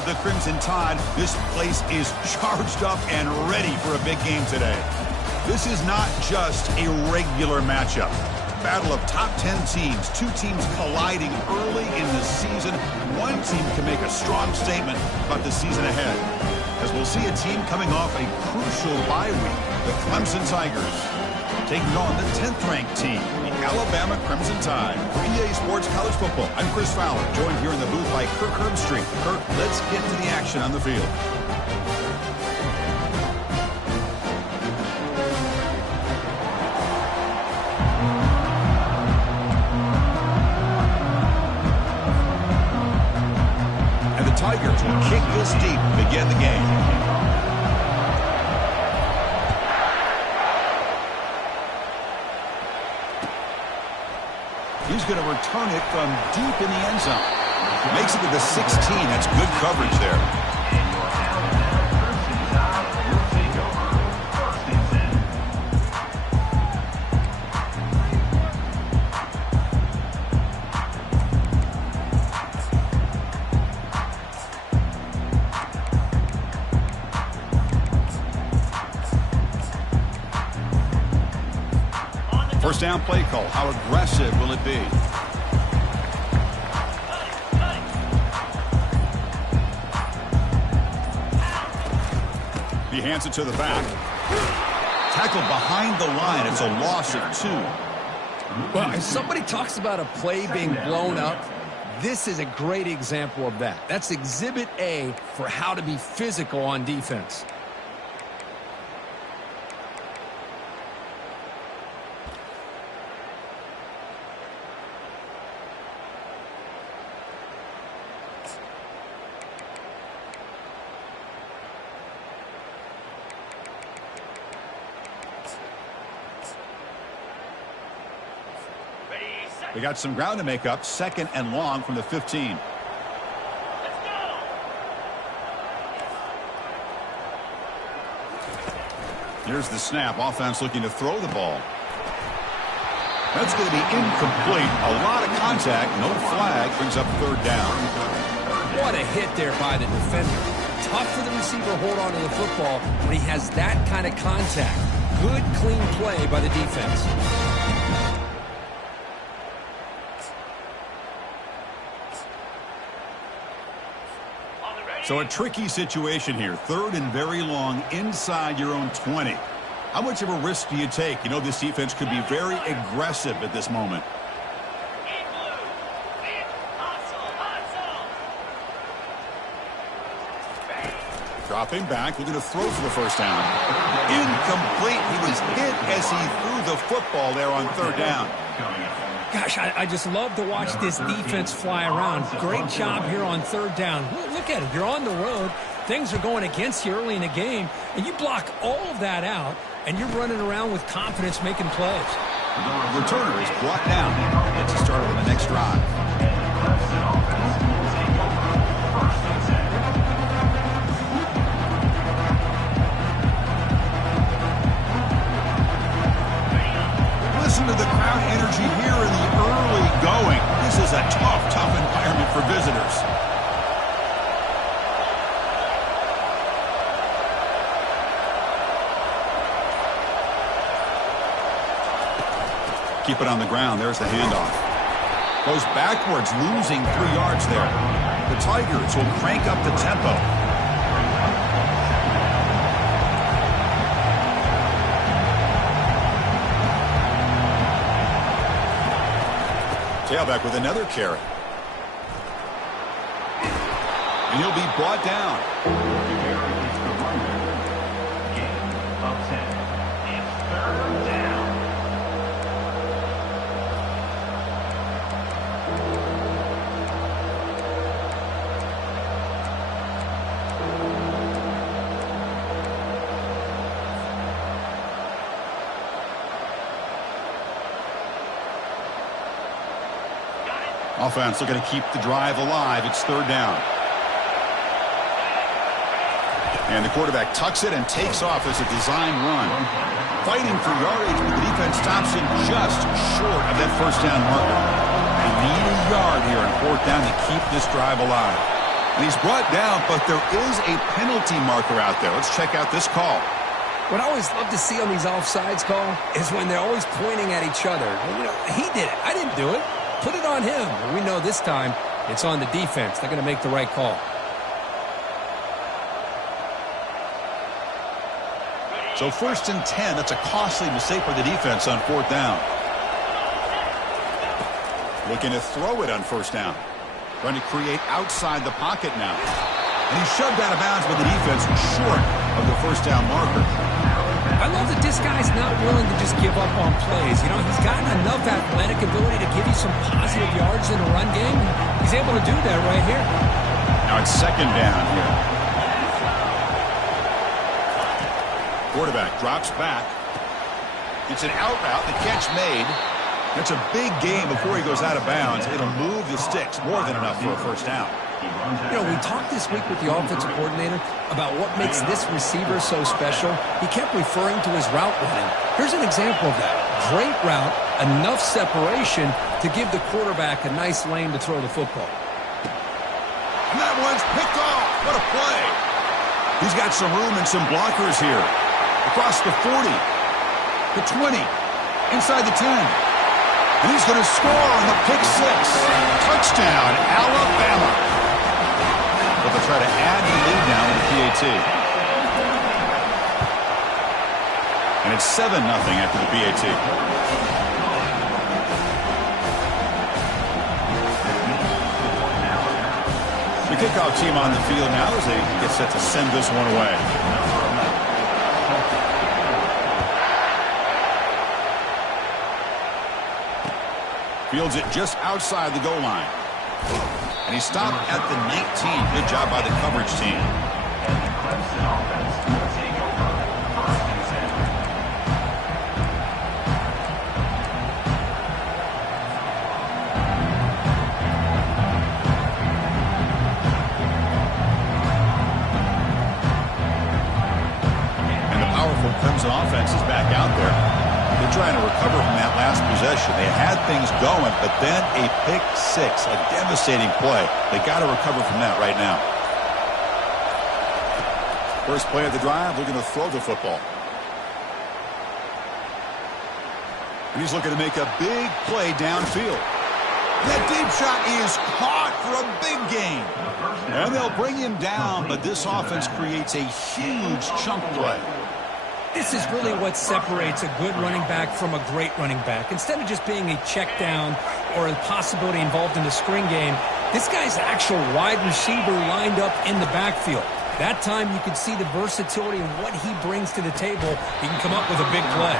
of the Crimson Tide. This place is charged up and ready for a big game today. This is not just a regular matchup. Battle of top 10 teams, two teams colliding early in the season. One team can make a strong statement about the season ahead, as we'll see a team coming off a crucial bye week, the Clemson Tigers, taking on the 10th-ranked team, the Alabama Crimson Tide. For EA Sports College Football, I'm Chris Fowler, joined here in the booth by Kirk Herbstreit. Kirk, let's get to the action on the field. And the Tigers will kick this deep to begin the game. He's going to return it from deep in the end zone. Makes it to the 16. That's good coverage there. First down play call. How aggressive will it be? He hands it to the back. Tackled behind the line. It's a loss of 2. Well, if somebody talks about a play being blown up, this is a great example of that. That's Exhibit A for how to be physical on defense. They got some ground to make up. 2nd and long from the 15. Let's go. Here's the snap. Offense looking to throw the ball. That's going to be incomplete. A lot of contact. No flag. Brings up 3rd down. What a hit there by the defender. Tough for the receiver to hold on to the football when he has that kind of contact. Good, clean play by the defense. So a tricky situation here. 3rd and very long inside your own 20. How much of a risk do you take? You know this defense could be very aggressive at this moment. Dropping back, looking to throw for the first down. Incomplete. He was hit as he threw the football there on 3rd down. Gosh, I just love to watch this defense fly around. Great job here on 3rd down. Look at it. You're on the road. Things are going against you early in the game, and you block all of that out, and you're running around with confidence making plays. The returner is brought down. Gets you started on the next drive. Listen to the crowd energy here in the early going. This is a tough environment for visitors. Keep it on the ground. There's the handoff. Goes backwards, losing 3 yards there. The Tigers will crank up the tempo. Tailback with another carry. And he'll be brought down. Game of 10. It's 3rd down. Offense looking to keep the drive alive. It's 3rd down. And the quarterback tucks it and takes off as a design run. Fighting for yardage, but the defense stops him just short of that 1st down marker. They need a yard here on 4th down to keep this drive alive. And he's brought down, but there is a penalty marker out there. Let's check out this call. What I always love to see on these offsides call is when they're always pointing at each other. You know, he did it. I didn't do it. Put it on him. But we know this time it's on the defense. They're going to make the right call. So 1st and 10. That's a costly mistake for the defense on 4th down. Looking to throw it on 1st down. Trying to create outside the pocket now. And he's shoved out of bounds by the defense short of the 1st down marker. I love that this guy's not willing to just give up on plays. You know, he's got enough athletic ability to give you some positive yards in a run game. He's able to do that right here. Now it's 2nd down here. Quarterback drops back. It's an out route. The catch made. That's a big game before he goes out of bounds. It'll move the sticks. More than enough for a 1st down. You know, we talked this week with the offensive coordinator about what makes this receiver so special. He kept referring to his route running. Here's an example of that. Great route, enough separation to give the quarterback a nice lane to throw the football. And that one's picked off. What a play. He's got some room and some blockers here. Across the 40, the 20, inside the 10. And he's going to score on the pick 6. Touchdown, Alabama. But they'll try to add the lead now with the PAT. And it's 7-0 after the PAT. The kickoff team on the field now as they get set to send this one away. Fields it just outside the goal line. And he stopped at the 19. Good job by the coverage team. Clemson offense will take over 1st and 10. And the powerful Clemson offense is back out there. They're trying to recover from that last possession. They had things going, but then a pick 6, a devastating play. They got to recover from that right now. First play of the drive, looking to throw the football. And he's looking to make a big play downfield. That deep shot is caught for a big gain. And they'll bring him down, but this offense creates a huge chunk play. This is really what separates a good running back from a great running back. Instead of just being a check down or a possibility involved in the screen game, this guy's actual wide receiver lined up in the backfield. That time you can see the versatility and what he brings to the table. He can come up with a big play.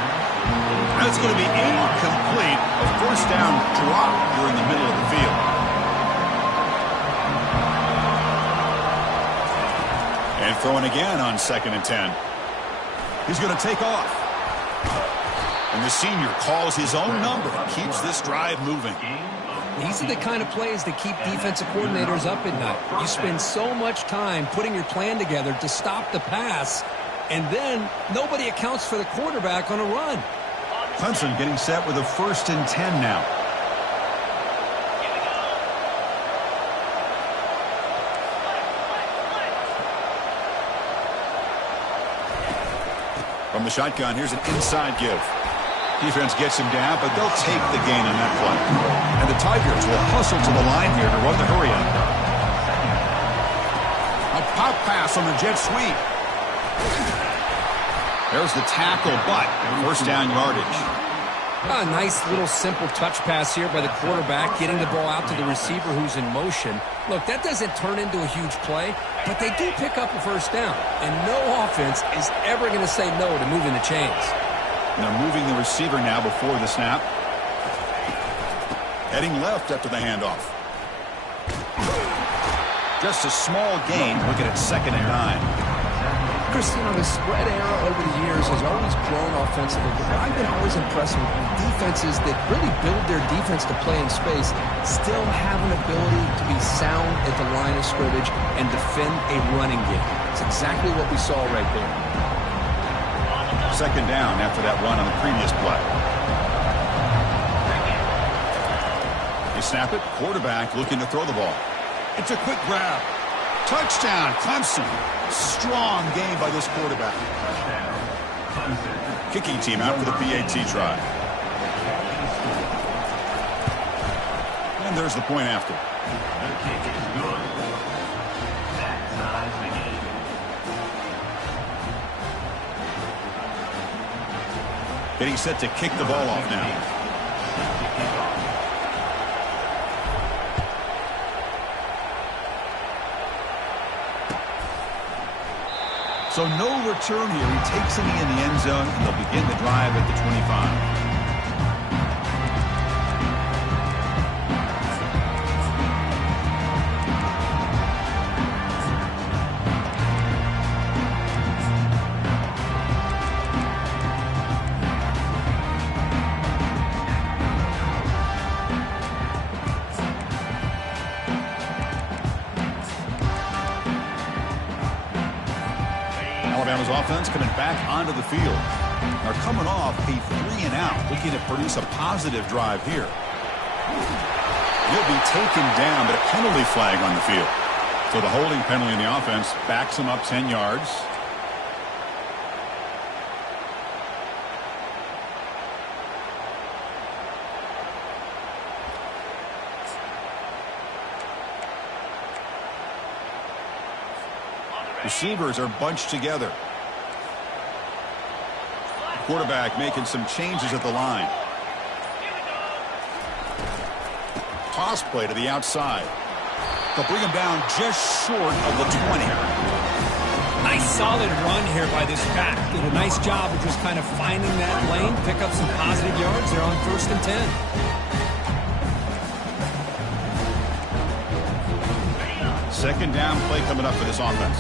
That's going to be incomplete. A 1st down drop here in the middle of the field. And throwing again on 2nd and 10. He's going to take off. And the senior calls his own number and keeps this drive moving. These are the kind of plays that keep defensive coordinators up at night. You spend so much time putting your plan together to stop the pass, and then nobody accounts for the quarterback on a run. Clemson getting set with a 1st and 10 now. From the shotgun, here's an inside give. Defense gets him down, but they'll take the gain on that play. And the Tigers will hustle to the line here to run the hurry up. A pop pass on the jet sweep. There's the tackle, but 1st down yardage. A nice little simple touch pass here by the quarterback, getting the ball out to the receiver who's in motion. Look, that doesn't turn into a huge play, but they do pick up a 1st down. And no offense is ever going to say no to moving the chains. And they're moving the receiver now before the snap. Heading left after the handoff. Just a small gain, looking at 2nd and 9. Christina, the spread era over the years has always grown offensively, but I've been always impressed with defenses that really build their defense to play in space, still have an ability to be sound at the line of scrimmage and defend a running game. It's exactly what we saw right there. 2nd down after that run on the previous play. They snap it, quarterback looking to throw the ball. It's a quick grab. Touchdown, Clemson. Strong game by this quarterback. Touchdown, Clemson. Kicking team out for the PAT try. And there's the point after. The kick is good. That ties the game. Getting set to kick the ball off now. So no return here. He takes a knee in the end zone, and they'll begin the drive at the 25. Alabama's offense coming back onto the field. They're coming off a 3-and-out, looking to produce a positive drive here. He'll be taken down, but a penalty flag on the field. So the holding penalty in the offense backs him up 10 yards. Receivers are bunched together. Quarterback making some changes at the line. Toss play to the outside. They'll bring him down just short of the 20. Nice solid run here by this back. Did a nice job of just kind of finding that lane, pick up some positive yards. They're on 1st and 10. Second down play coming up for this offense.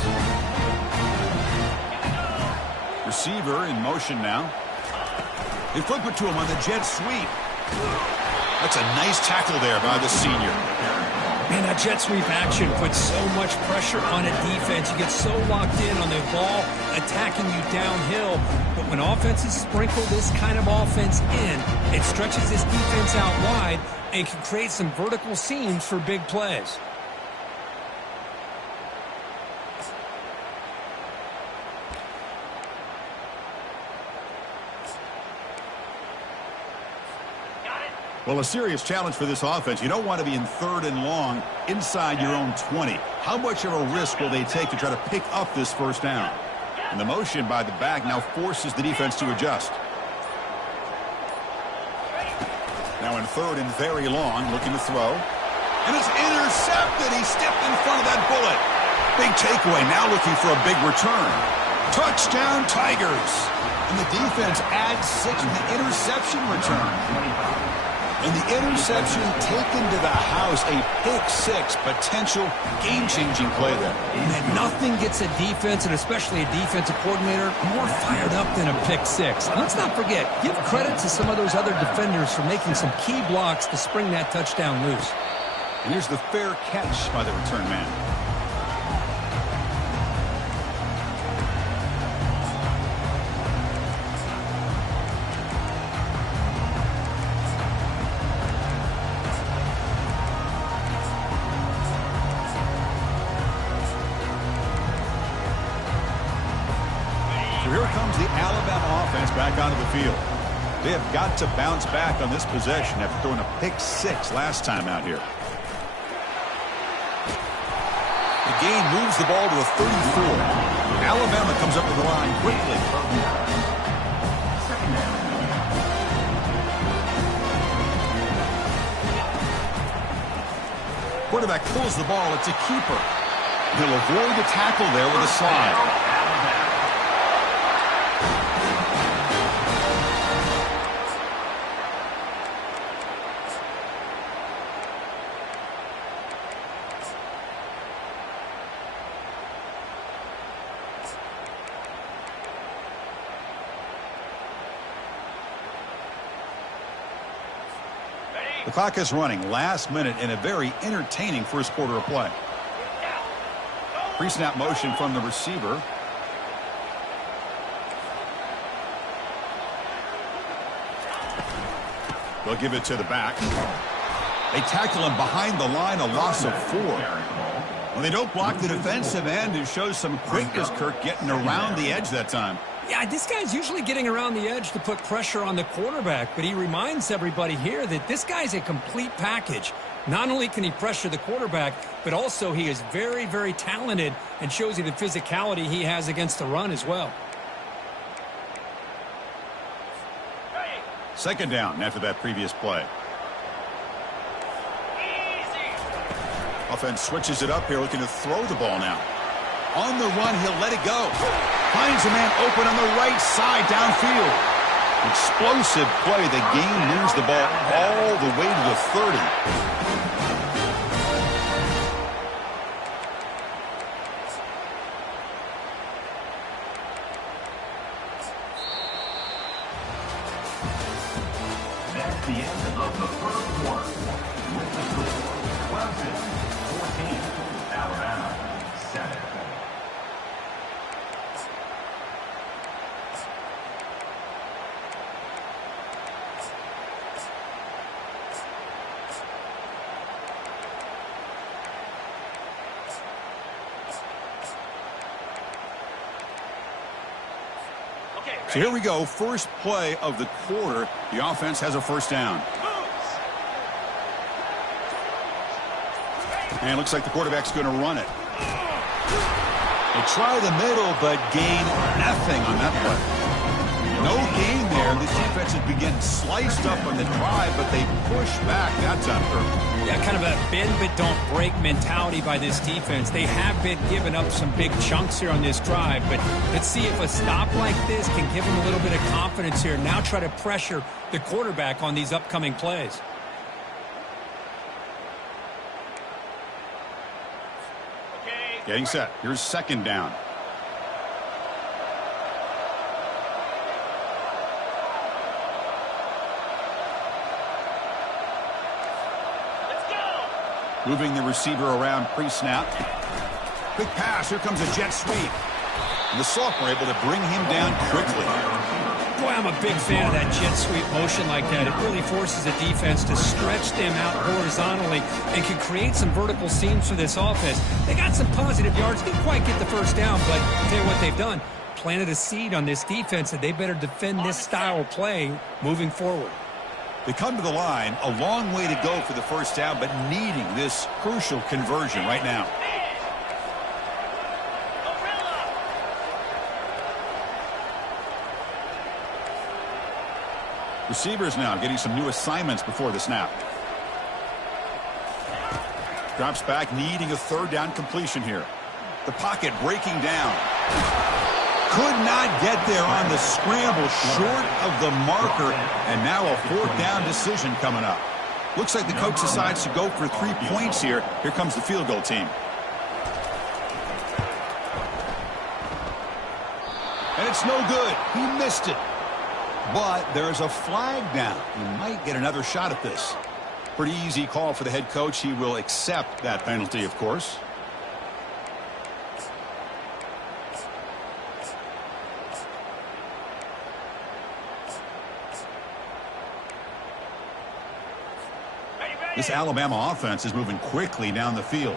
Receiver in motion now. They flip it to him on the jet sweep. That's a nice tackle there by the senior. Man, that jet sweep action puts so much pressure on a defense. You get so locked in on the ball attacking you downhill. But when offenses sprinkle this kind of offense in, it stretches this defense out wide and can create some vertical seams for big plays. Well, a serious challenge for this offense. You don't want to be in 3rd and long inside your own 20. How much of a risk will they take to try to pick up this 1st down? And the motion by the back now forces the defense to adjust. Now in 3rd and very long, looking to throw. And it's intercepted. He stepped in front of that bullet. Big takeaway, now looking for a big return. Touchdown, Tigers. And the defense adds 6 in the interception return. And the interception taken to the house, a pick-6, potential game-changing play there. Man, nothing gets a defense, and especially a defensive coordinator, more fired up than a pick-6. And let's not forget, give credit to some of those other defenders for making some key blocks to spring that touchdown loose. And here's the fair catch by the return man. Here comes the Alabama offense back onto the field. They have got to bounce back on this possession after throwing a pick-6 last time out here. The gain moves the ball to a 34. Alabama comes up with the line quickly. Second down. Quarterback pulls the ball. It's a keeper. He'll avoid the tackle there with a slide. The clock is running. Last minute in a very entertaining first quarter of play. Pre-snap motion from the receiver. They'll give it to the back. They tackle him behind the line, a loss of 4. Well, they don't block the defensive end. It shows some quickness, Kirk, getting around the edge that time. Yeah, this guy's usually getting around the edge to put pressure on the quarterback, but he reminds everybody here that this guy's a complete package. Not only can he pressure the quarterback, but also he is very, very talented and shows you the physicality he has against the run as well. Second down after that previous play. Offense switches it up here, looking to throw the ball now. On the run, he'll let it go. Finds a man open on the right side downfield. Explosive play. The game moves the ball all the way to the 30. That's the end of the first quarter. With the score, Clemson 14, Alabama 7. So here we go. First play of the quarter. The offense has a first down. And it looks like the quarterback's going to run it. They try the middle, but gain nothing on that play. No gain there. The defense has been getting sliced up on the drive, but they push back that time. Yeah, kind of a bend but don't break mentality by this defense. They have been giving up some big chunks here on this drive, but let's see if a stop like this can give them a little bit of confidence here. Now try to pressure the quarterback on these upcoming plays. Getting set. Here's second down. Moving the receiver around pre-snap. Quick pass. Here comes a jet sweep. And the sophomore able to bring him down quickly. Boy, I'm a big fan of that jet sweep motion like that. It really forces the defense to stretch them out horizontally and can create some vertical seams for this offense. They got some positive yards. Didn't quite get the first down, but I'll tell you what they've done. Planted a seed on this defense that they better defend this style of play moving forward. They come to the line, a long way to go for the first down, but needing this crucial conversion right now. Receivers now getting some new assignments before the snap. Drops back, needing a third down completion here. The pocket breaking down. Could not get there on the scramble, short of the marker, and now a fourth down decision coming up. Looks like the coach decides to go for 3 points here. Here comes the field goal team. And it's no good. He missed it. But there's a flag down. He might get another shot at this. Pretty easy call for the head coach. He will accept that penalty, of course. This Alabama offense is moving quickly down the field.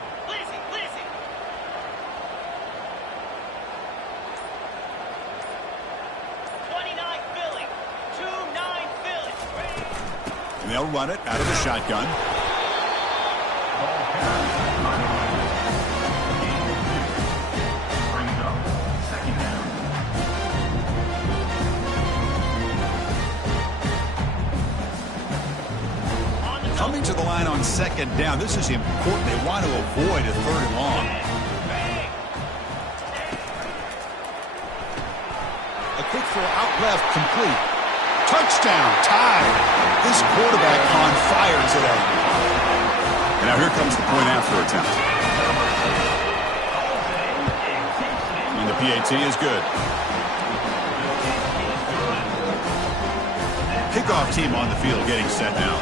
And they'll run it out of the shotgun. Coming to the line on second down. This is important. They want to avoid a third and long. A quick throw out left, complete. Touchdown, tied. This quarterback on fire today. And now here comes the point after attempt. And the PAT is good. Kickoff team on the field getting set now.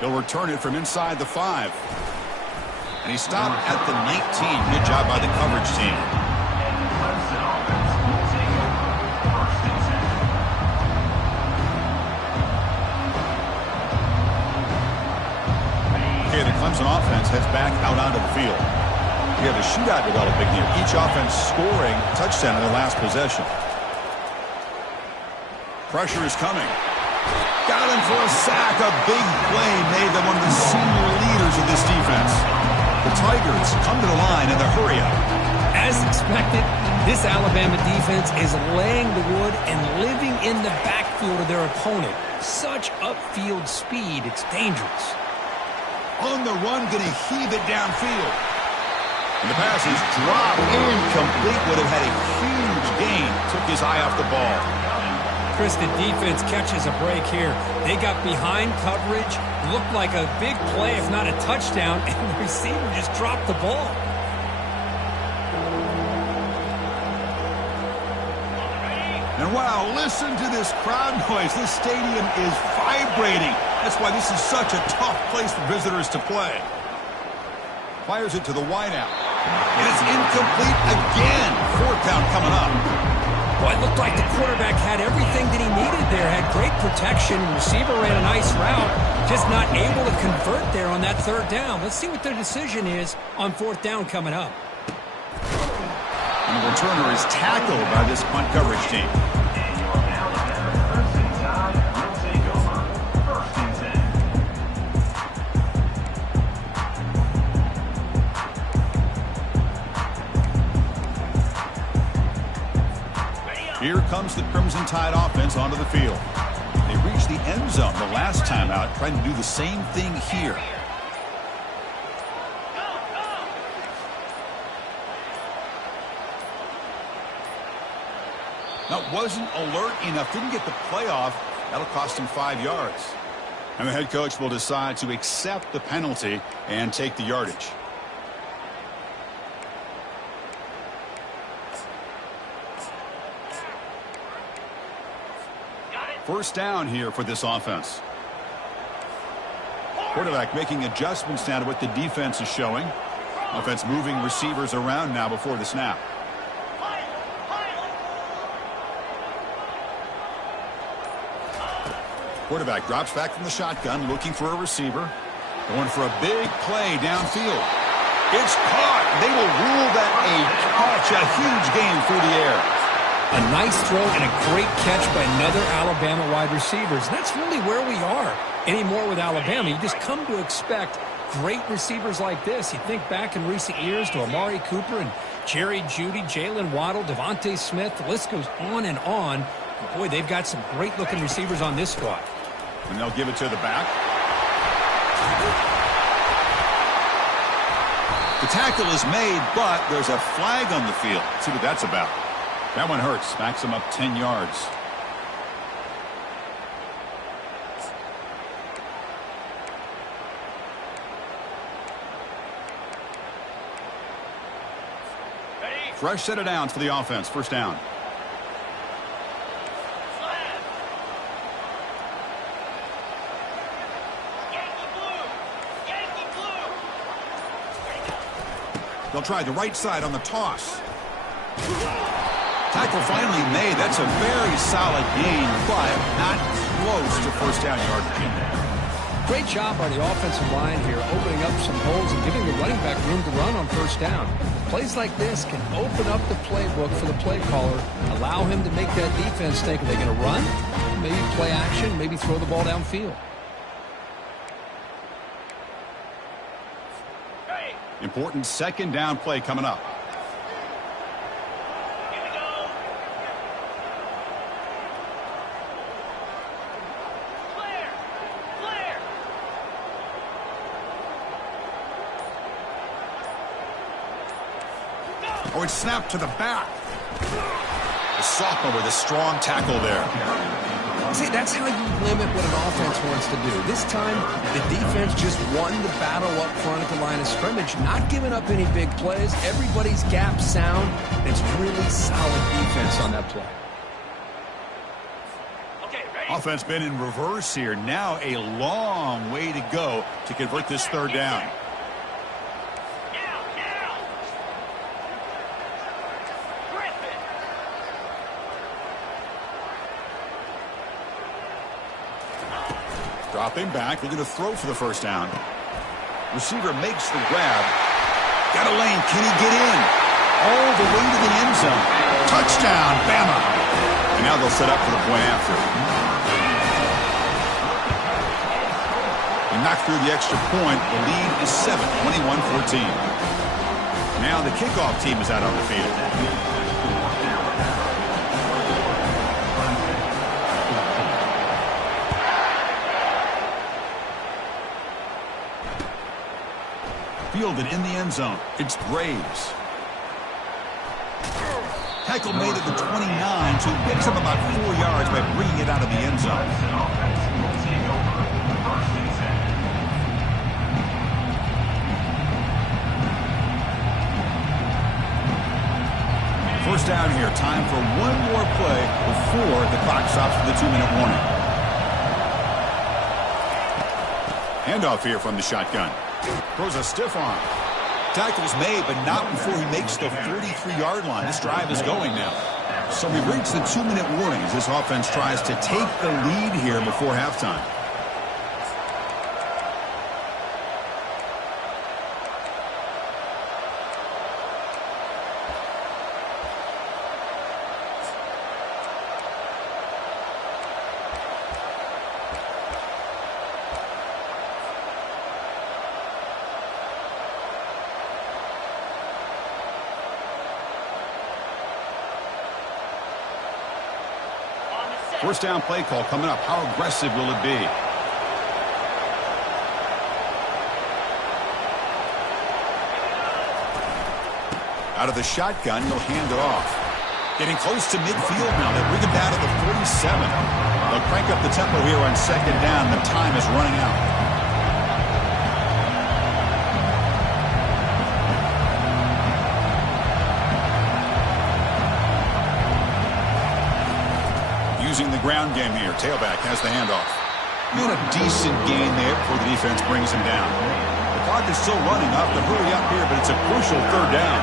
He'll return it from inside the 5. And he stopped at the 19. Good job by the coverage team. Clemson offense heads back out onto the field. We have a shootout developing here. Each offense scoring a touchdown in their last possession. Pressure is coming. Got him for a sack. A big play made them one of the senior leaders of this defense. The Tigers come to the line in the hurry up. As expected, this Alabama defense is laying the wood and living in the backfield of their opponent. Such upfield speed, it's dangerous. On the run, going to heave it downfield. And the pass is dropped. Incomplete. Would have had a huge gain. Took his eye off the ball. Chris, the defense catches a break here. They got behind coverage. Looked like a big play, if not a touchdown. And the receiver just dropped the ball. And wow, listen to this crowd noise. This stadium is vibrating. That's why this is such a tough place for visitors to play. Fires it to the wideout. And it's incomplete again. Fourth down coming up. Well, it looked like the quarterback had everything that he needed there. Had great protection. Receiver ran a nice route. Just not able to convert there on that third down. Let's see what their decision is on fourth down coming up. And the returner is tackled by this punt coverage team. Here comes the Crimson Tide offense onto the field. They reached the end zone the last time out, trying to do the same thing here. That wasn't alert enough. Didn't get the play off. That'll cost him 5 yards. And the head coach will decide to accept the penalty and take the yardage. First down here for this offense. Quarterback making adjustments now to what the defense is showing. Offense moving receivers around now before the snap. Quarterback drops back from the shotgun, looking for a receiver. Going for a big play downfield. It's caught. They will rule that a catch, a huge gain through the air. A nice throw and a great catch by another Alabama wide receivers. That's really where we are anymore with Alabama. You just come to expect great receivers like this. You think back in recent years to Amari Cooper and Jerry Jeudy, Jalen Waddle, Devontae Smith. The list goes on and on. Boy, they've got some great-looking receivers on this squad. And they'll give it to the back. The tackle is made, but there's a flag on the field. Let's see what that's about. That one hurts. Backs him up 10 yards. Fresh set of downs for the offense. First down. They'll try the right side on the toss. Tackle finally made. That's a very solid gain, but not close to first down yardage. Great job by the offensive line here, opening up some holes and giving the running back room to run on first down. Plays like this can open up the playbook for the play caller, allow him to make that defense think, are they going to run? Maybe play action, maybe throw the ball downfield. Important second down play coming up. Oh, it's snapped to the back. The sophomore with a strong tackle there. See, that's how you limit what an offense wants to do. This time, the defense just won the battle up front at the line of scrimmage, not giving up any big plays. Everybody's gap sound. It's really solid defense on that play. Okay, offense been in reverse here. Now a long way to go to convert this third down. Dropping back, looking to throw for the first down. Receiver makes the grab. Got a lane. Can he get in? All the way to the end zone. Touchdown, Bama. And now they'll set up for the point after. He knocked through the extra point. The lead is 7, 21-14. Now the kickoff team is out on the field. Fielded in the end zone. It's Graves. Tackle made at the 29, so he picks up about 4 yards by bringing it out of the end zone. First down here. Time for one more play before the clock stops for the 2-minute warning. Handoff here from the shotgun. Throws a stiff arm. Tackle's made, but not before he makes the 43-yard line. This drive is going now. So we've reached the 2-minute warning as this offense tries to take the lead here before halftime. First down play call coming up. How aggressive will it be? Out of the shotgun, he'll hand it off. Getting close to midfield now. They bring him down to the 47. They'll crank up the tempo here on second down. The time is running out. Using the ground game here. Tailback has the handoff. And a decent gain there before the defense brings him down. The clock is still running. Off to hurry up here, but it's a crucial third down.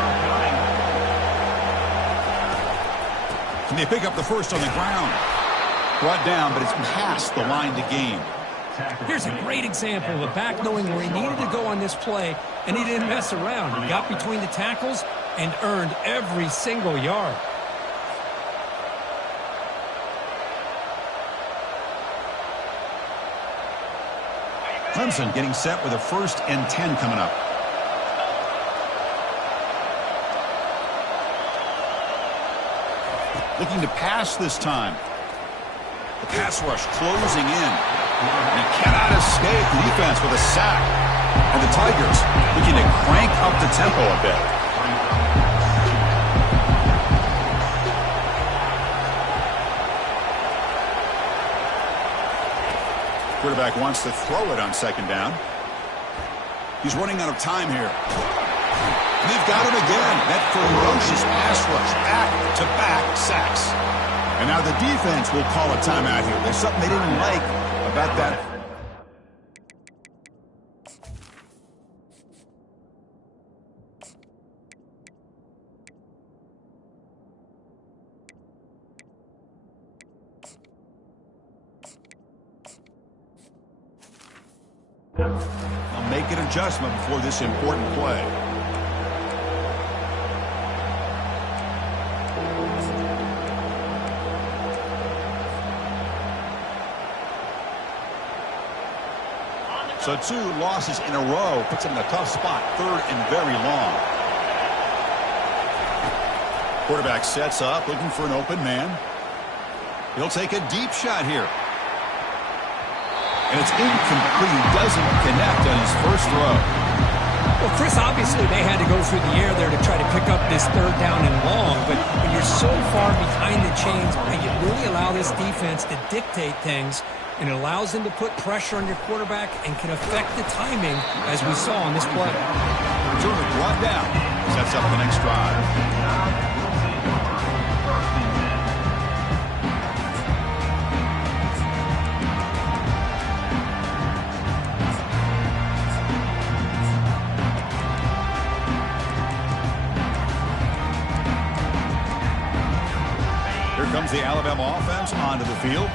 Can they pick up the first on the ground? Brought down, but it's past the line to gain. Here's a great example of a back knowing where he needed to go on this play, and he didn't mess around. He got between the tackles and earned every single yard. Clemson getting set with a 1st and 10 coming up. Looking to pass this time. The pass rush closing in. And he cannot escape the defense with a sack. And the Tigers looking to crank up the tempo a bit. Quarterback wants to throw it on second down. He's running out of time here. And they've got him again. That ferocious pass rush. Back-to-back sacks. And now the defense will call a timeout here. There's something they didn't like about that. They'll make an adjustment before this important play. So 2 losses in a row puts him in a tough spot. 3rd and very long. Quarterback sets up, looking for an open man. He'll take a deep shot here. And it's incomplete. He doesn't connect on his first throw. Well, Chris, obviously they had to go through the air there to try to pick up this 3rd down and long. But when you're so far behind the chains, you really allow this defense to dictate things. And it allows them to put pressure on your quarterback and can affect the timing, as we saw on this play. Jordan brought down. Sets up the next drive. Here comes the Alabama offense onto the field.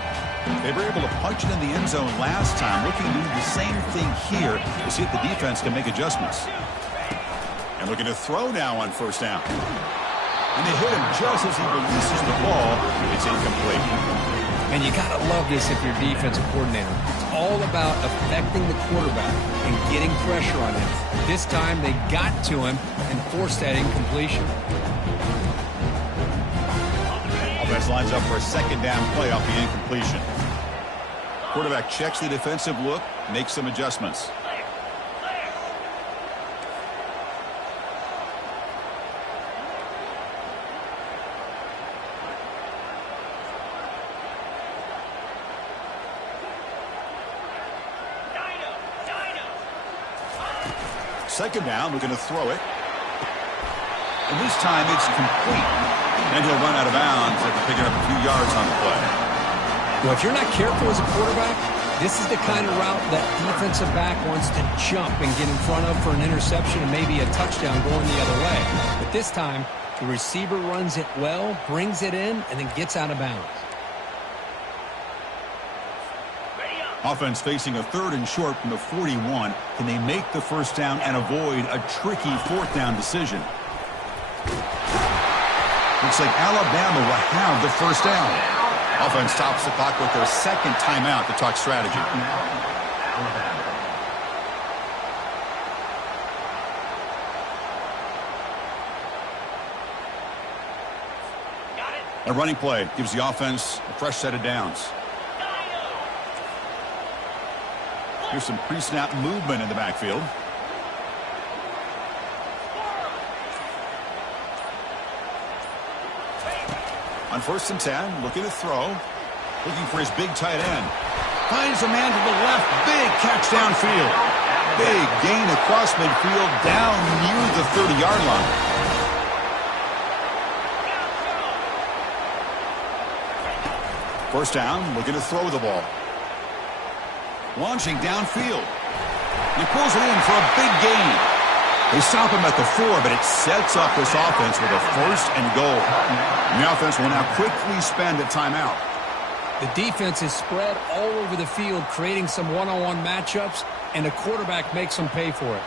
They were able to punch it in the end zone last time, looking to do the same thing here to see if the defense can make adjustments. And looking to throw now on first down. And they hit him just as he releases the ball. It's incomplete. And you got to love this if you're defensive coordinator. It's all about affecting the quarterback and getting pressure on him. This time they got to him and forced that incompletion. Offense lines up for a second down play off the incompletion. Quarterback checks the defensive look, makes some adjustments. Second down, looking to throw it. And this time it's complete. And he'll run out of bounds after picking up a few yards on the play. Well, if you're not careful as a quarterback, this is the kind of route that defensive back wants to jump and get in front of for an interception and maybe a touchdown going the other way. But this time, the receiver runs it well, brings it in, and then gets out of bounds. Offense facing a 3rd and short from the 41. Can they make the first down and avoid a tricky 4th down decision? Looks like Alabama will have the first down. Offense stops the clock with their second timeout to talk strategy. A running play gives the offense a fresh set of downs. Here's some pre-snap movement in the backfield. On 1st and 10, looking to throw. Looking for his big tight end. Finds a man to the left. Big catch downfield. Big gain across midfield down near the 30-yard line. First down, looking to throw the ball. Launching downfield. He pulls it in for a big gain. They stop him at the 4, but it sets up this offense with a 1st and goal. And the offense will now quickly spend a timeout. The defense is spread all over the field, creating some one-on-one matchups, and the quarterback makes them pay for it.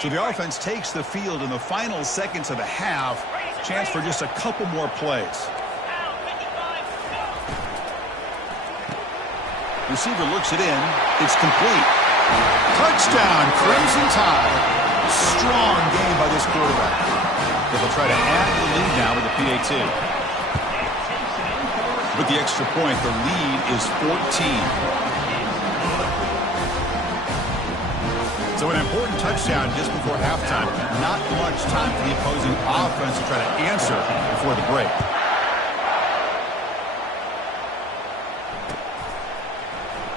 So the offense takes the field in the final seconds of the half. Chance for just a couple more plays. Receiver looks it in. It's complete. Touchdown, Clemson Tide. Strong game by this quarterback. They'll try to add the lead now with the PAT. With the extra point, the lead is 14. So an important touchdown just before halftime. Not much time for the opposing offense to try to answer before the break.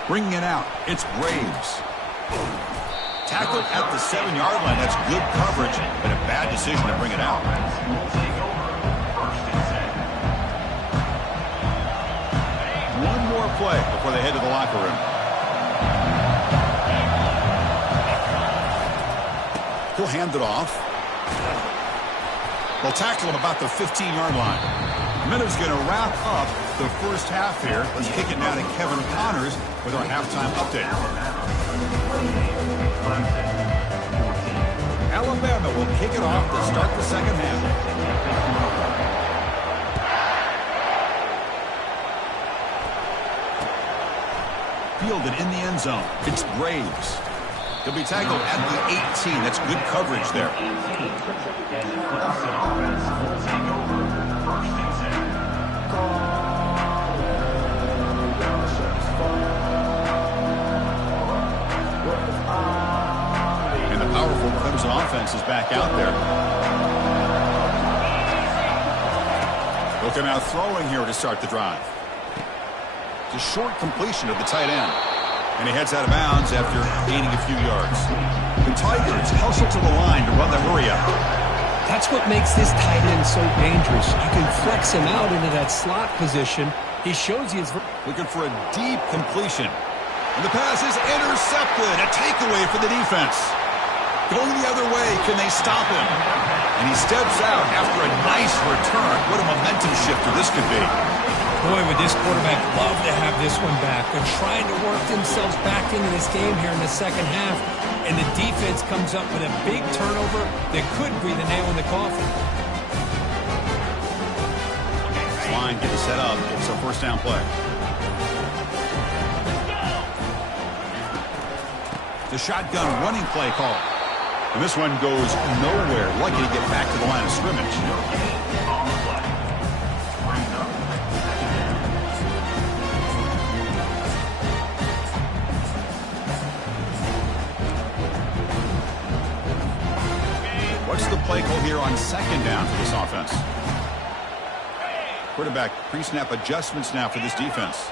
Bringing it out, it's Braves. Tackled at the 7-yard line. That's good coverage, but a bad decision to bring it out. One more play before they head to the locker room. He'll hand it off. They'll tackle him about the 15-yard line. Miller's going to wrap up the first half here. Let's kick it now to Kevin Connors with our halftime update. Alabama will kick it off to start the second half. Fielded in the end zone. It's Braves. He'll be tackled at the 18. That's good coverage there. And the powerful Clemson offense is back out there. Looking out throwing here to start the drive. It's a short completion of the tight end. And he heads out of bounds after gaining a few yards. The Tigers hustle to the line to run the hurry up. That's what makes this tight end so dangerous. You can flex him out into that slot position. He shows you his... Looking for a deep completion. And the pass is intercepted. A takeaway for the defense. Going the other way. Can they stop him? And he steps out after a nice return. What a momentum shifter this could be. Boy, would this quarterback love to have this one back. They're trying to work themselves back into this game here in the second half. And the defense comes up with a big turnover that could be the nail in the coffin. Line getting set up. It's a first down play. The shotgun running play call. And this one goes nowhere. Lucky to get back to the line of scrimmage. What's the play call here on second down for this offense? Quarterback pre-snap adjustments now for this defense.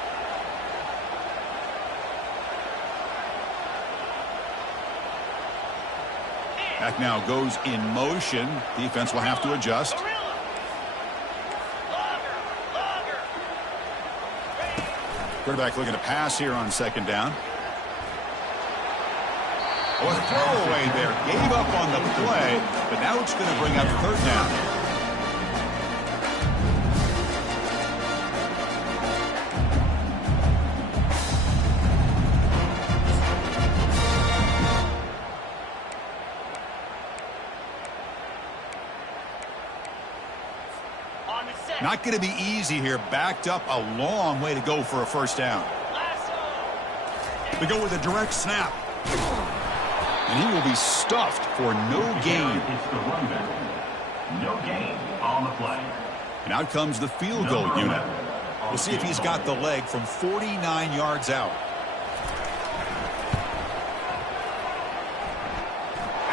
Back now goes in motion. Defense will have to adjust. Quarterback looking to pass here on second down. Oh, a throwaway there. Gave up on the play, but now it's going to bring up third down. Not going to be easy here. Backed up a long way to go for a first down. They go with a direct snap. And he will be stuffed for no gain. No gain on the play. And out comes the field goal unit. We'll see if he's got the leg from 49 yards out.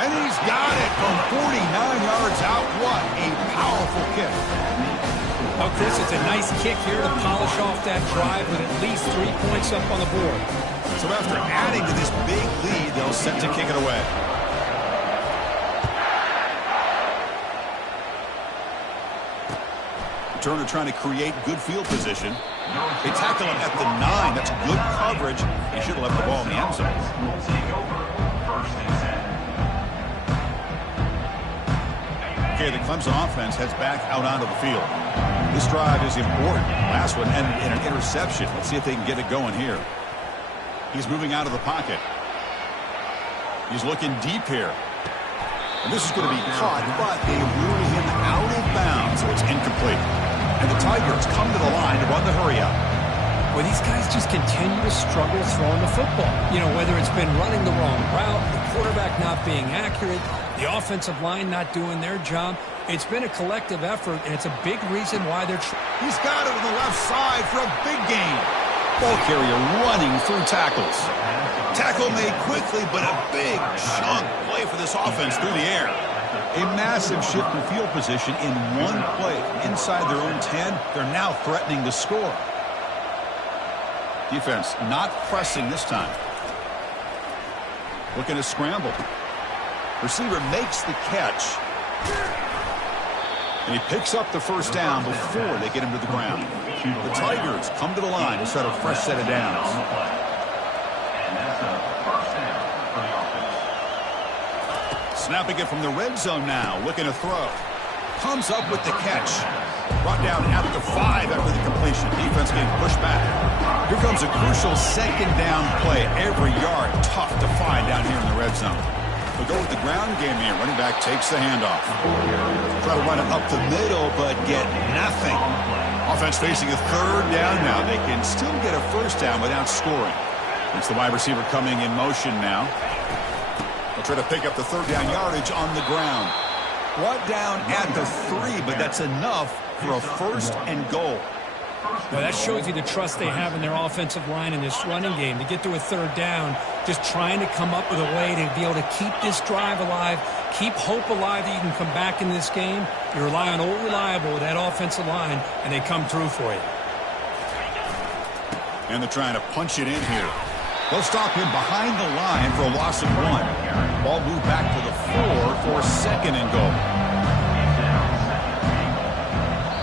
And he's got it from 49 yards out. What a powerful kick. Oh, Chris, it's a nice kick here to polish off that drive with at least 3 points up on the board. So after adding to this big lead, they'll set to kick it away. Turner trying to create good field position. They tackle him at the 9. That's good coverage. He should have left the ball in the end zone. Okay, the Clemson offense heads back out onto the field. This drive is important. Last one ended in an interception. Let's see if they can get it going here. He's moving out of the pocket. He's looking deep here. And this is going to be caught, but they rule him out of bounds, so it's incomplete. And the Tigers come to the line to run the hurry up. Well, these guys just continue to struggle throwing the football. You know, whether it's been running the wrong route, the quarterback not being accurate, the offensive line not doing their job. It's been a collective effort, and it's a big reason why they're... He's got it on the left side for a big gain. Ball carrier running through tackles. Tackle made quickly, but a big chunk play for this offense through the air. A massive shift in field position in one play. Inside their own 10, they're now threatening to score. Defense not pressing this time. Looking to scramble. Receiver makes the catch. And he picks up the first down before they get him to the ground. The Tigers come to the line to set a fresh set of downs. Snapping it from the red zone now, looking to throw. Comes up with the catch. Brought down at the 5 after the completion. Defense getting pushed back. Here comes a crucial second down play. Every yard tough to find down here in the red zone. We'll go with the ground game here. Running back takes the handoff. Try to run it up the middle, but get nothing. Offense facing a third down now. They can still get a first down without scoring. It's the wide receiver coming in motion now. They'll try to pick up the third down yardage on the ground. Brought down at the 3, but that's enough for a first and goal. Well, that shows you the trust they have in their offensive line in this running game. To get to a third down, just trying to come up with a way to be able to keep this drive alive, keep hope alive that you can come back in this game. You rely on Old Reliable with that offensive line, and they come through for you. And they're trying to punch it in here. They'll stop him behind the line for a loss of 1. Ball moved back to the 4 for second and goal.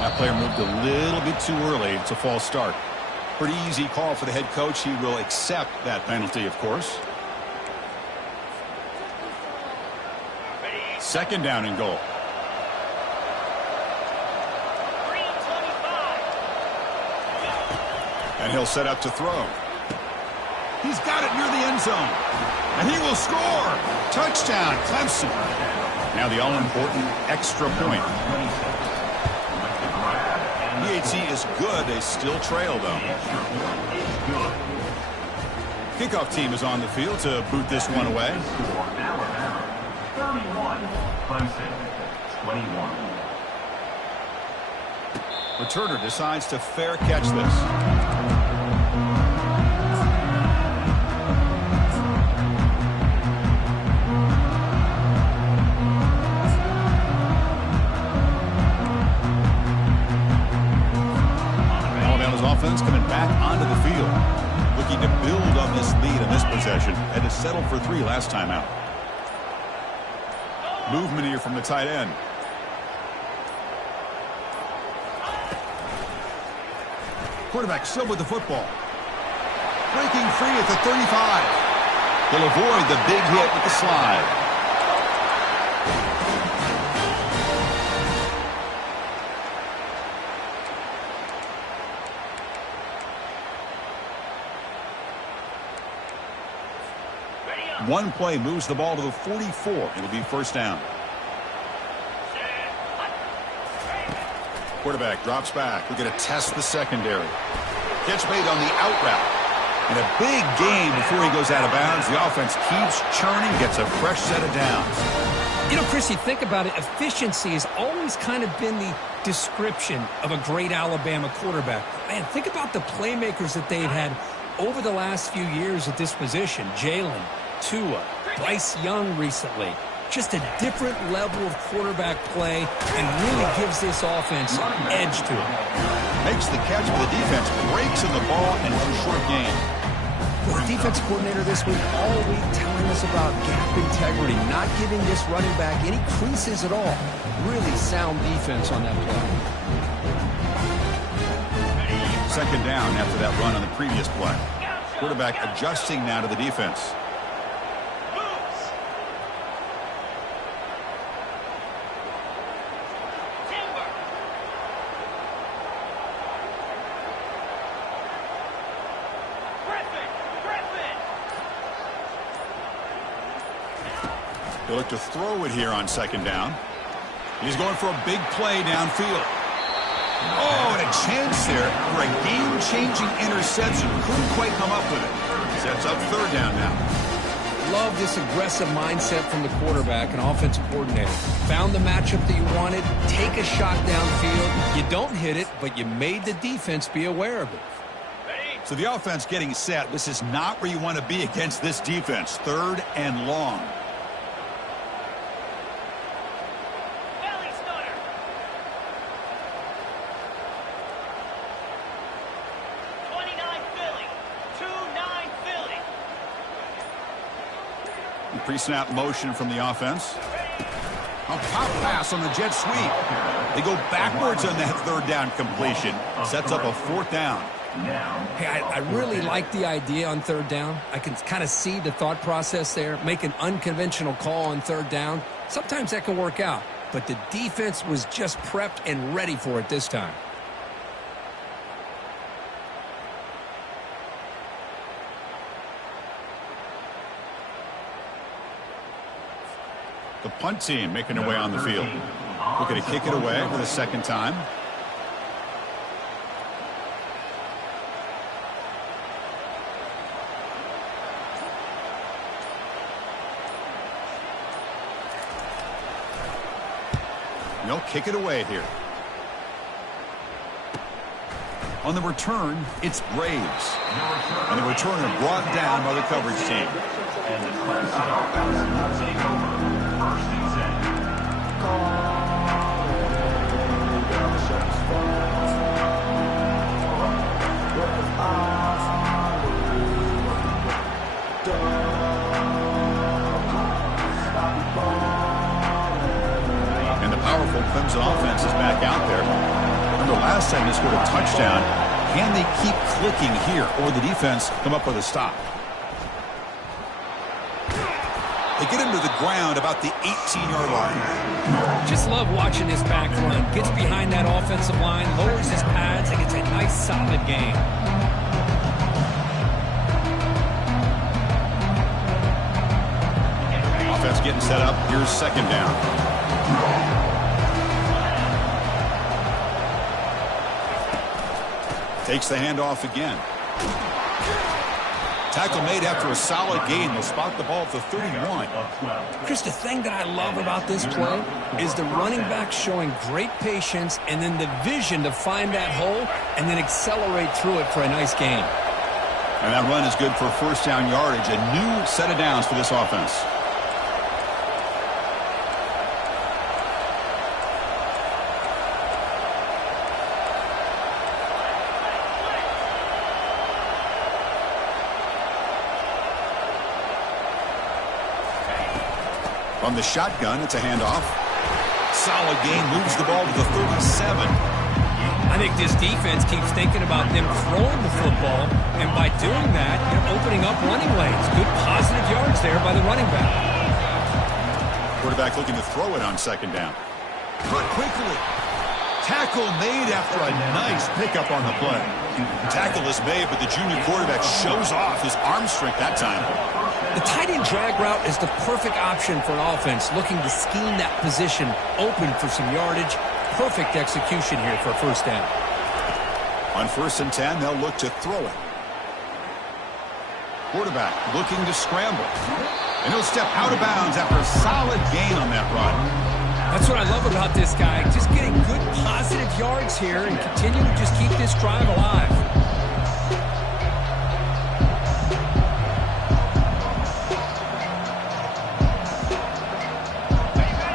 That player moved a little bit too early. It's a false start. Pretty easy call for the head coach. He will accept that penalty, of course. Second down and goal. And he'll set up to throw. He's got it near the end zone. And he will score. Touchdown, Clemson. Now the all-important extra point. PAT is good. They still trail, though. Kickoff team is on the field to boot this one away. 31, Clemson, 21. Returner decides to fair catch this. Alabama's offense coming back onto the field, looking to build on this lead in this possession, and to settle for 3 last time out. Movement here from the tight end. Quarterback still with the football. Breaking free at the 35. He'll avoid the big hit with the slide. One play moves the ball to the 44. It'll be first down. Quarterback drops back. We're going to test the secondary. Catch made on the out route. And a big gain before he goes out of bounds. The offense keeps churning, gets a fresh set of downs. You know, Chris, you think about it, efficiency has always kind of been the description of a great Alabama quarterback. Man, think about the playmakers that they've had over the last few years at this position. Jalen, Tua, Bryce Young recently. Just a different level of quarterback play and really gives this offense edge to it. Makes the catch, but the defense breaks in the ball, and it's a short gain. The defense coordinator this week all week telling us about gap integrity, not giving this running back any creases at all. Really sound defense on that play. Second down after that run on the previous play. Quarterback adjusting now to the defense. He'll look to throw it here on second down. He's going for a big play downfield. Oh, and a chance there for a game-changing interception. Couldn't quite come up with it. Sets up third down now. Love this aggressive mindset from the quarterback and offensive coordinator. Found the matchup that you wanted. Take a shot downfield. You don't hit it, but you made the defense be aware of it. So the offense getting set. This is not where you want to be against this defense. Third and long. Pre-snap motion from the offense. A pop pass on the jet sweep. They go backwards on that third down completion. Sets up a fourth down. Hey, I really like the idea on third down. I can kind of see the thought process there. Make an unconventional call on third down. Sometimes that can work out. But the defense was just prepped and ready for it this time. The punt team making their way on the field. Looking to kick it away for the second time. They'll kick it away here. On the return, it's Braves. And the returner brought down by the coverage team. And the Clemson offense will take over. First and 10. And the powerful Clemson offense is back out there. Remember last time they scored a touchdown. Can they keep clicking here, or will the defense come up with a stop? They get him to the ground about the 18-yard line. Just love watching this back run. Gets behind that offensive line, lowers his pads, and gets a nice solid gain. getting set up. Here's second down. Takes the handoff again. Tackle made after a solid gain. They'll spot the ball at the 31. Chris, the thing that I love about this play is the running back showing great patience and then the vision to find that hole and then accelerate through it for a nice gain. And that run is good for first down yardage. A new set of downs for this offense. From the shotgun, it's a handoff. Solid gain, moves the ball to the 37. I think this defense keeps thinking about them throwing the football, and by doing that, they're opening up running lanes. Good positive yards there by the running back. Quarterback looking to throw it on second down. But quickly. Tackle made after a nice pickup on the play. Tackle is made, but the junior quarterback shows off his arm strength that time. The tight end drag route is the perfect option for an offense looking to scheme that position open for some yardage. Perfect execution here for a first down. On 1st and 10, they'll look to throw it. Quarterback looking to scramble. And he'll step out of bounds after a solid gain on that run. That's what I love about this guy. Just getting good positive yards here and continue to just keep this drive alive.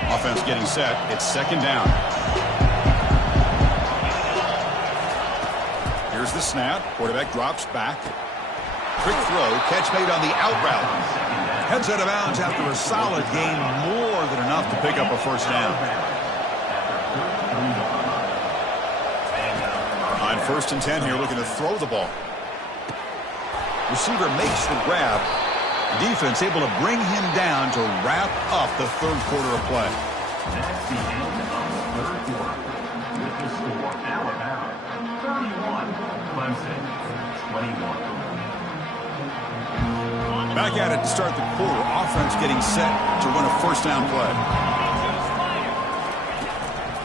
Offense getting set. It's second down. Here's the snap. Quarterback drops back. Quick throw. Catch made on the out route. Heads out of bounds after a solid gain. More than enough to pick up a first down. On 1st and 10 here, looking to throw the ball. Receiver makes the grab. Defense able to bring him down to wrap up the third quarter of play. That's the end of the third quarter. With the score, Alabama 31, Clemson 21. Back at it to start the quarter. Offense getting set to run a first down play.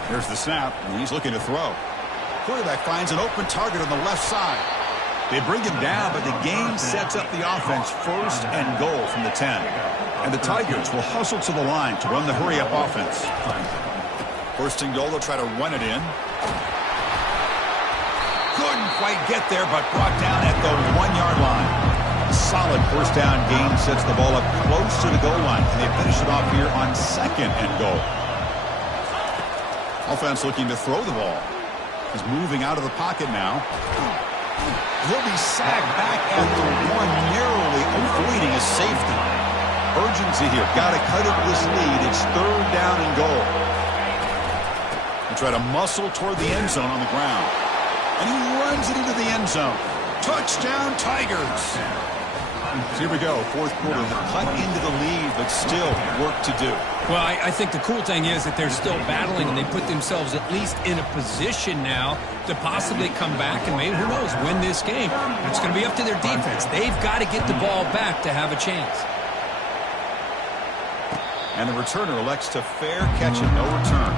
There's the snap, and he's looking to throw. Quarterback finds an open target on the left side. They bring him down, but the game sets up the offense first and goal from the 10. And the Tigers will hustle to the line to run the hurry-up offense. First and goal, they'll try to run it in. Couldn't quite get there, but brought down at the 1-yard line. Solid first down gain sets the ball up close to the goal line. And they finish it off here on second and goal. Offense looking to throw the ball. He's moving out of the pocket now. He'll be sacked back after one, narrowly avoiding a safety. Urgency here. Got to cut it this lead. It's third down and goal. They try to muscle toward the end zone on the ground. And he runs it into the end zone. Touchdown, Tigers. Here we go. Fourth quarter. Cut into the lead, but still work to do. Well, I think the cool thing is that they're still battling, and they put themselves at least in a position now to possibly come back and maybe, who knows, win this game. It's going to be up to their defense. They've got to get the ball back to have a chance. And the returner elects to fair catch it. No return.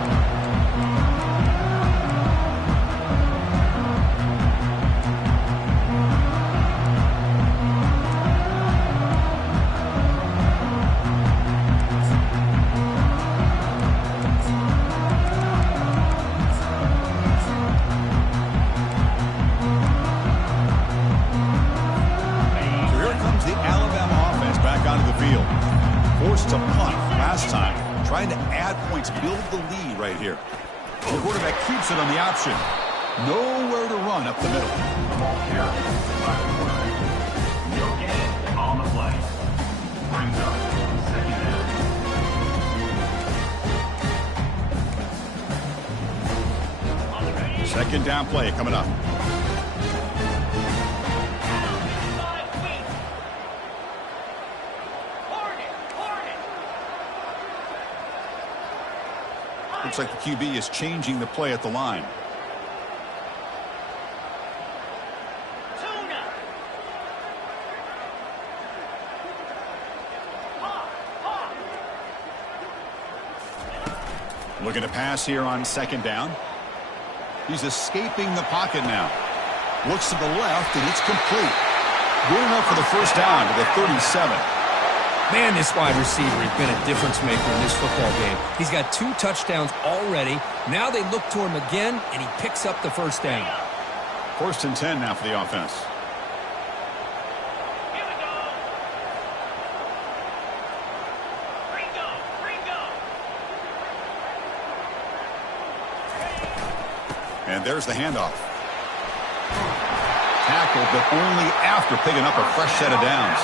Forced to punt last time. Trying to add points, build the lead right here. The quarterback keeps it on the option. Nowhere to run up the middle. Here, by the quarterback. No gain on the play. Brings up second down. Second down play coming up. Looks like the QB is changing the play at the line. Looking to pass here on second down. He's escaping the pocket now. Looks to the left, and it's complete. Good enough for the first down to the 37. Man, this wide receiver has been a difference maker in this football game. He's got 2 touchdowns already. Now they look to him again, and he picks up the first down. 1st and 10 now for the offense. And there's the handoff. Tackled, but only after picking up a fresh set of downs.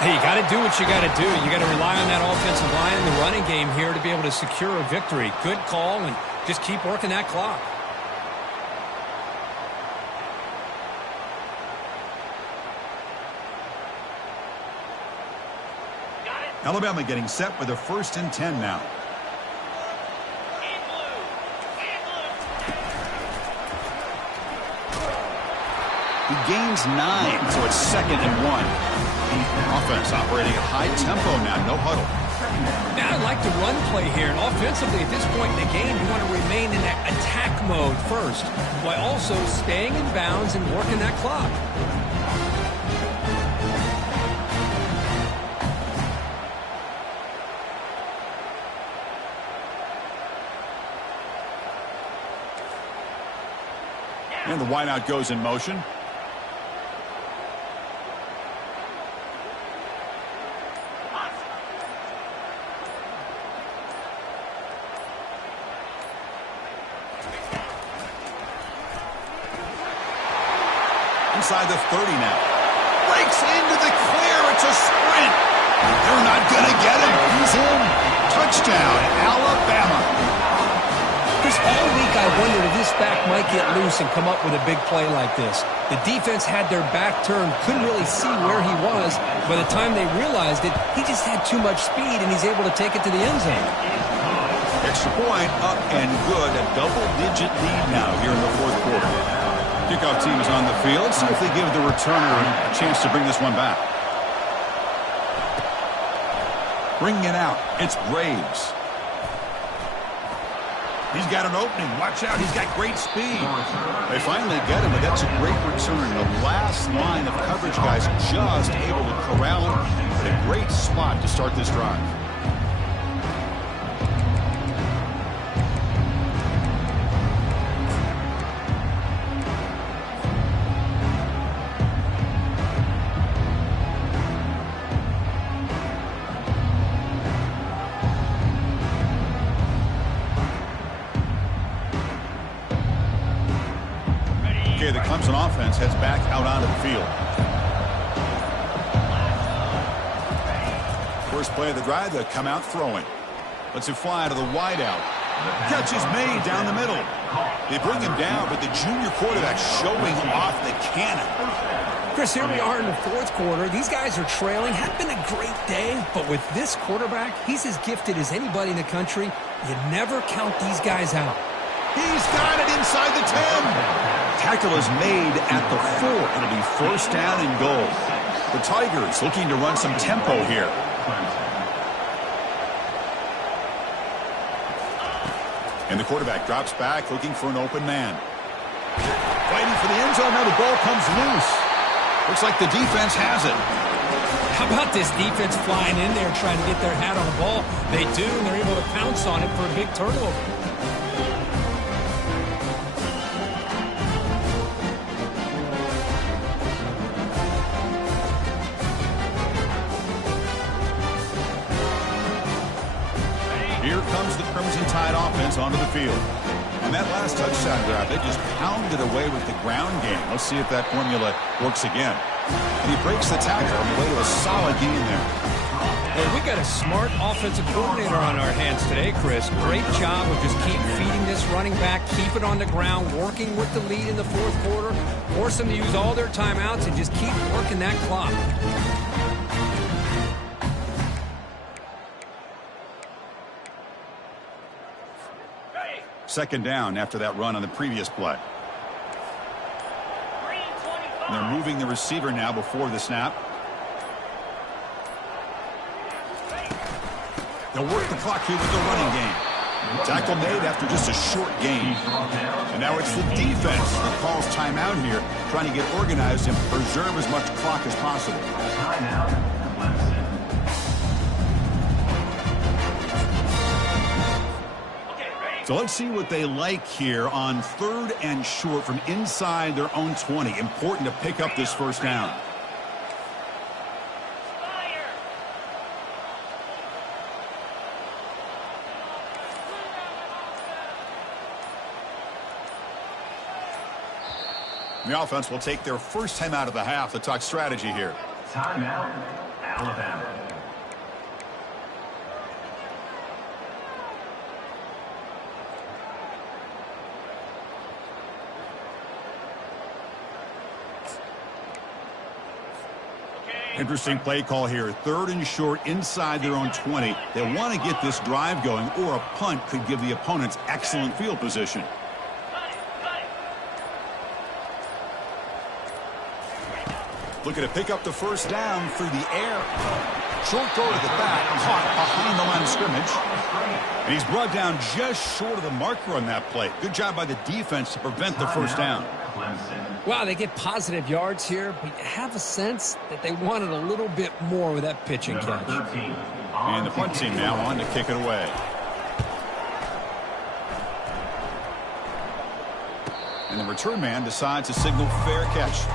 Hey, you got to do what you got to do. You got to rely on that offensive line in the running game here to be able to secure a victory. Good call, and just keep working that clock. Alabama getting set with a 1st and 10 now. He gains 9, so it's 2nd and 1. Offense operating at high tempo now, no huddle. Now I like the run play here, and offensively at this point in the game, you want to remain in that attack mode first, while also staying in bounds and working that clock. And the wideout goes in motion. Inside the 30 now. Breaks into the clear. It's a sprint. They're not going to get him. He's in. Touchdown, Alabama. Chris, all week I wondered if this back might get loose and come up with a big play like this. The defense had their back turned, couldn't really see where he was. By the time they realized it, he just had too much speed, and he's able to take it to the end zone. Extra point up and good. A double-digit lead now here in the 4th quarter. Kickoff team is on the field. See if they give the returner a chance to bring this one back. Bringing it out. It's Graves. He's got an opening. Watch out. He's got great speed. They finally get him, but that's a great return. The last line of coverage guys just able to corral him. But a great spot to start this drive. Okay, the Clemson offense heads back out onto the field. First play of the drive, they'll come out throwing. Lets it fly to the wideout. Catch is made down the middle. They bring him down, but the junior quarterback showing off the cannon. Chris, here we are in the 4th quarter. These guys are trailing. Had been a great day, but with this quarterback, he's as gifted as anybody in the country. You never count these guys out. He's got it inside the 10. Tackle is made at the 4. It'll be 1st down and goal. The Tigers looking to run some tempo here. And the quarterback drops back looking for an open man. Fighting for the end zone. Now the ball comes loose. Looks like the defense has it. How about this defense flying in there trying to get their hat on the ball? They do, and they're able to pounce on it for a big turnover. Here comes the Crimson Tide offense onto the field. On that last touchdown drive, they just pounded away with the ground game. Let's see if that formula works again. And he breaks the tackle on the way to a solid gain there. Well, we got a smart offensive coordinator on our hands today, Chris. Great job of just keep feeding this running back, keep it on the ground, working with the lead in the 4th quarter, force them to use all their timeouts, and just keep working that clock. Second down after that run on the previous play. And they're moving the receiver now before the snap. They'll work the clock here with the running game. Tackle made after just a short gain. And now it's the defense that calls timeout here, trying to get organized and preserve as much clock as possible. Timeout, Clemson. So let's see what they like here on 3rd and short from inside their own 20. Important to pick up this first down. The offense will take their first time out of the half to talk strategy here. Timeout, Alabama. Interesting play call here. 3rd and short inside their own 20. They want to get this drive going, or a punt could give the opponents excellent field position. Looking to pick up the first down through the air. Short throw to the back, caught behind the line of scrimmage. And he's brought down just short of the marker on that play. Good job by the defense to prevent the first down. Wow, they get positive yards here, but you have a sense that they wanted a little bit more with that pitch and catch. And the punt team now on to kick it away. And the return man decides to signal fair catch.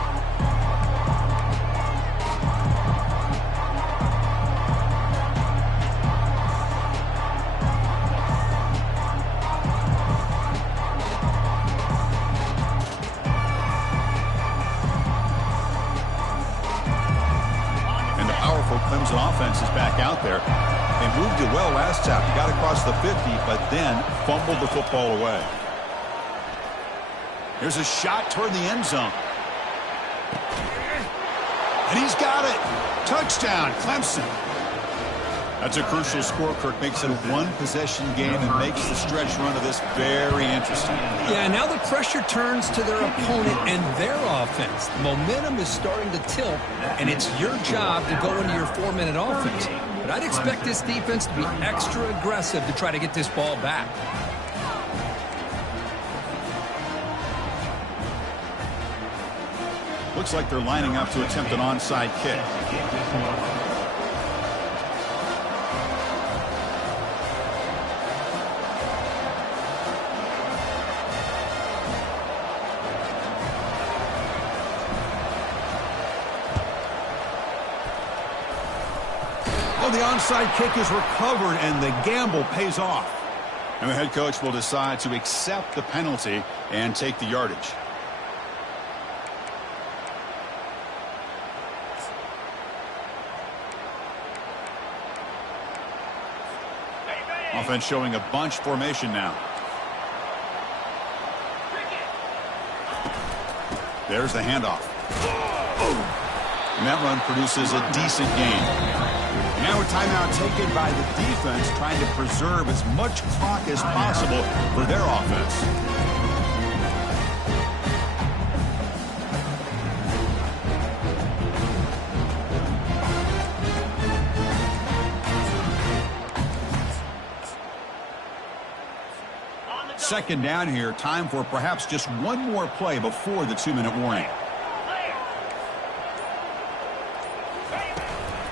Clemson offense is back out there. They moved it well last time. Got across the 50, but then fumbled the football away. Here's a shot toward the end zone. And he's got it. Touchdown, Clemson. That's a crucial score, Kirk. Makes it a one-possession game and makes the stretch run of this very interesting. Yeah, now the pressure turns to their opponent and their offense. The momentum is starting to tilt, and it's your job to go into your 4-minute offense. But I'd expect this defense to be extra aggressive to try to get this ball back. Looks like they're lining up to attempt an onside kick. The onside kick is recovered, and the gamble pays off. And the head coach will decide to accept the penalty and take the yardage. Offense showing a bunch formation now. There's the handoff. And that run produces a decent gain. Now a timeout taken by the defense, trying to preserve as much clock as possible for their offense. Second down here, time for perhaps just one more play before the 2-minute warning.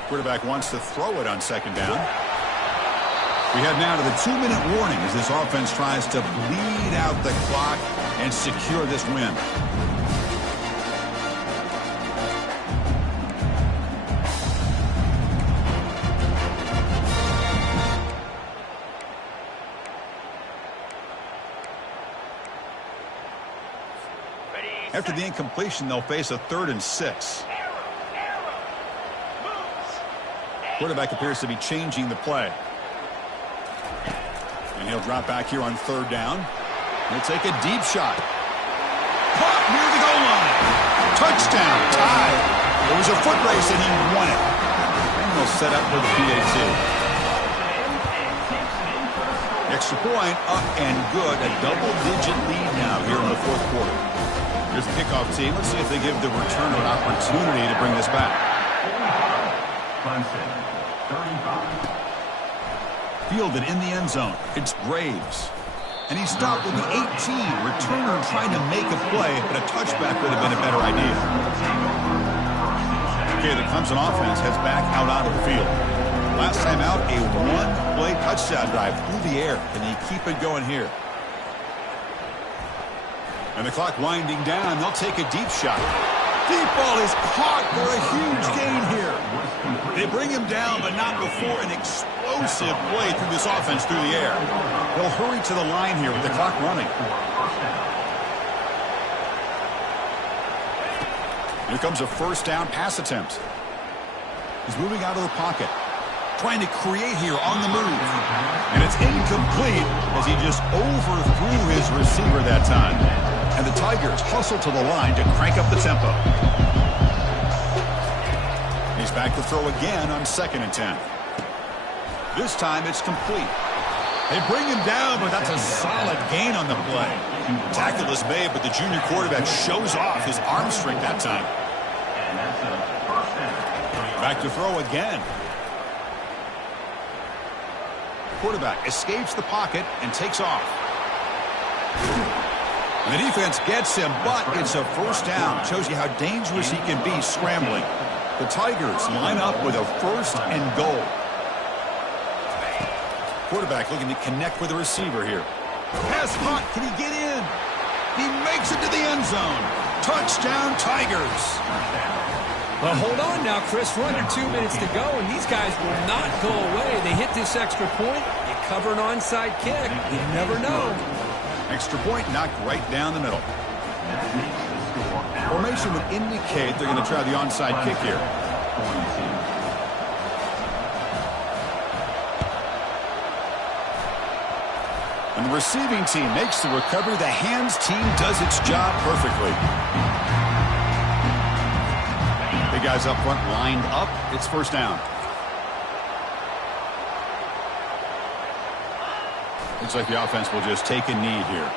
Quarterback wants to throw it on second down. We head now to the 2-minute warning as this offense tries to bleed out the clock and secure this win. After the incompletion, they'll face a 3rd and 6. Quarterback appears to be changing the play. And he'll drop back here on 3rd down. He'll take a deep shot. Caught near the goal line. Touchdown, tie. It was a foot race and he won it. And they'll set up for the PAT. Extra point, up and good. A double-digit lead now here in the 4th quarter. Here's the kickoff team. Let's see if they give the returner an opportunity to bring this back. Clemson, 35. Fielded in the end zone. It's Graves. And he's stopped with the 18. Returner trying to make a play, but a touchback would have been a better idea. Okay, the Clemson offense heads back out onto the field. Last time out, a one-play touchdown drive through the air. Can they keep it going here? And the clock winding down. They'll take a deep shot. Deep ball is caught for a huge gain here. They bring him down, but not before an explosive play through this offense through the air. They'll hurry to the line here with the clock running. Here comes a first down pass attempt. He's moving out of the pocket. Trying to create here on the move. And it's incomplete as he just overthrew his receiver that time. And the Tigers hustle to the line to crank up the tempo. He's back to throw again on 2nd and 10. This time it's complete. They bring him down, but that's a solid gain on the play. Tackle is made, but the junior quarterback shows off his arm strength that time. Back to throw again. Quarterback escapes the pocket and takes off. And the defense gets him, but it's a first down. Shows you how dangerous he can be scrambling. The Tigers line up with a 1st and goal. Quarterback looking to connect with the receiver here. Pass caught. Can he get in? He makes it to the end zone. Touchdown, Tigers. Well, hold on now, Chris. We're under 2 minutes to go, and these guys will not go away. They hit this extra point. You cover an onside kick. You never know. Extra point knocked right down the middle. Formation would indicate they're going to try the onside kick here. When the receiving team makes the recovery, the hands team does its job perfectly. Big guys up front lined up. It's first down. Looks like the offense will just take a knee here.